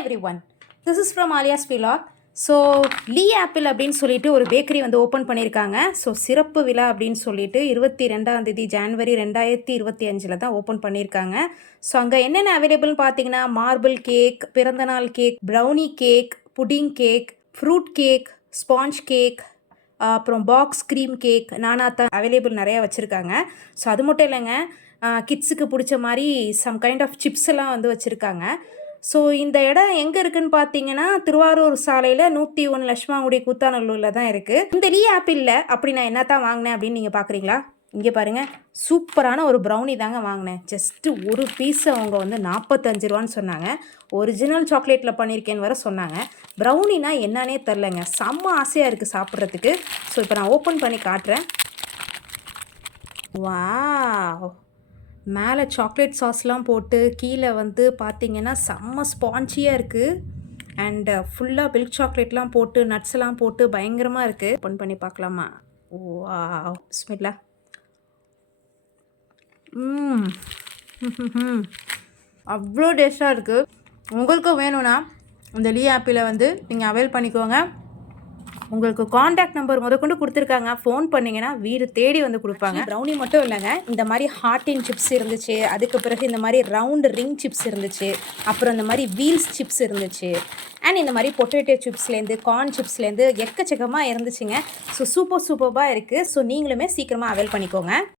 everyone, this is from Alia's Vlog. So லீ apple அப்படின்னு சொல்லிட்டு ஒரு பேக்கரி வந்து ஓப்பன் பண்ணியிருக்காங்க. ஸோ சிறப்பு விழா அப்படின்னு சொல்லிட்டு 22 ஜான்வரி 2025 தான் ஓப்பன் பண்ணியிருக்காங்க. ஸோ அங்கே என்னென்ன அவைலபிள்னு பார்த்தீங்கன்னா மார்பிள் கேக், பிறந்தநாள் cake, brownie cake, pudding cake, fruit cake, sponge cake, அப்புறம் பாக்ஸ் க்ரீம் கேக், நானாத்தா அவைலபிள் நிறையா வச்சுருக்காங்க. ஸோ அது மட்டும் இல்லைங்க, கிட்ஸுக்கு பிடிச்ச மாதிரி சம் கைண்ட் ஆஃப் சிப்ஸ் எல்லாம் வந்து வச்சுருக்காங்க. ஸோ இந்த இடம் எங்கே இருக்குதுன்னு பார்த்தீங்கன்னா திருவாரூர் சாலையில் 101 லட்சுமாங்குடி கூத்தாநல்லூரில் தான் இருக்குது. இந்த லீ ஆப்பிளில் அப்படி நான் என்ன தான் வாங்கினேன் அப்படின்னு நீங்கள் பார்க்குறீங்களா? இங்கே பாருங்கள், சூப்பரான ஒரு ப்ரௌனி தாங்க வாங்கினேன். ஜஸ்ட்டு ஒரு பீஸ் அவங்க வந்து 45 ரூபான்னு சொன்னாங்க. ஒரிஜினல் சாக்லேட்டில் பண்ணியிருக்கேன்னு வர சொன்னாங்க. ப்ரௌனினா என்னன்னே தெரிலங்க, செம்ம ஆசையாக இருக்குது சாப்பிட்றதுக்கு. ஸோ இப்போ நான் ஓப்பன் பண்ணி காட்டுறேன். வாவ், மேலே சாக்லேட் சாஸ்லாம் போட்டு கீழே வந்து பார்த்தீங்கன்னா செம்ம ஸ்பான்ச்சியாக இருக்குது. அண்டு ஃபுல்லாக மில்க் சாக்லேட்லாம் போட்டு நட்ஸ்லாம் போட்டு பயங்கரமாக இருக்குது. ஓப்பன் பண்ணி பார்க்கலாமா? வாவ், பிஸ்மில்லா. அவ்வளோ டேஸ்ட்டாக இருக்குது. உங்களுக்கு வேணும்னா இந்த லீ ஆப்பிளை வந்து நீங்கள் அவைல் பண்ணிக்கோங்க. உங்களுக்கு காண்டாக்ட் நம்பர் முதற்கொண்டு கொடுத்துருக்காங்க. ஃபோன் பண்ணிங்கன்னா வீடு தேடி வந்து கொடுப்பாங்க. ப்ரௌனி மட்டும் இல்லைங்க, இந்த மாதிரி ஹார்டின் சிப்ஸ் இருந்துச்சு, அதுக்கு பிறகு இந்த மாதிரி ரவுண்டு ரிங் சிப்ஸ் இருந்துச்சு, அப்புறம் இந்த மாதிரி வீல்ஸ் சிப்ஸ் இருந்துச்சு, அண்ட் இந்த மாதிரி பொட்டேட்டோ சிப்ஸ்லேருந்து கார்ன் சிப்ஸ்லேருந்து எக்கச்சக்கமாக இருந்துச்சுங்க. ஸோ சூப்பராக இருக்குது. ஸோ நீங்களுமே சீக்கிரமாக அவைல் பண்ணிக்கோங்க.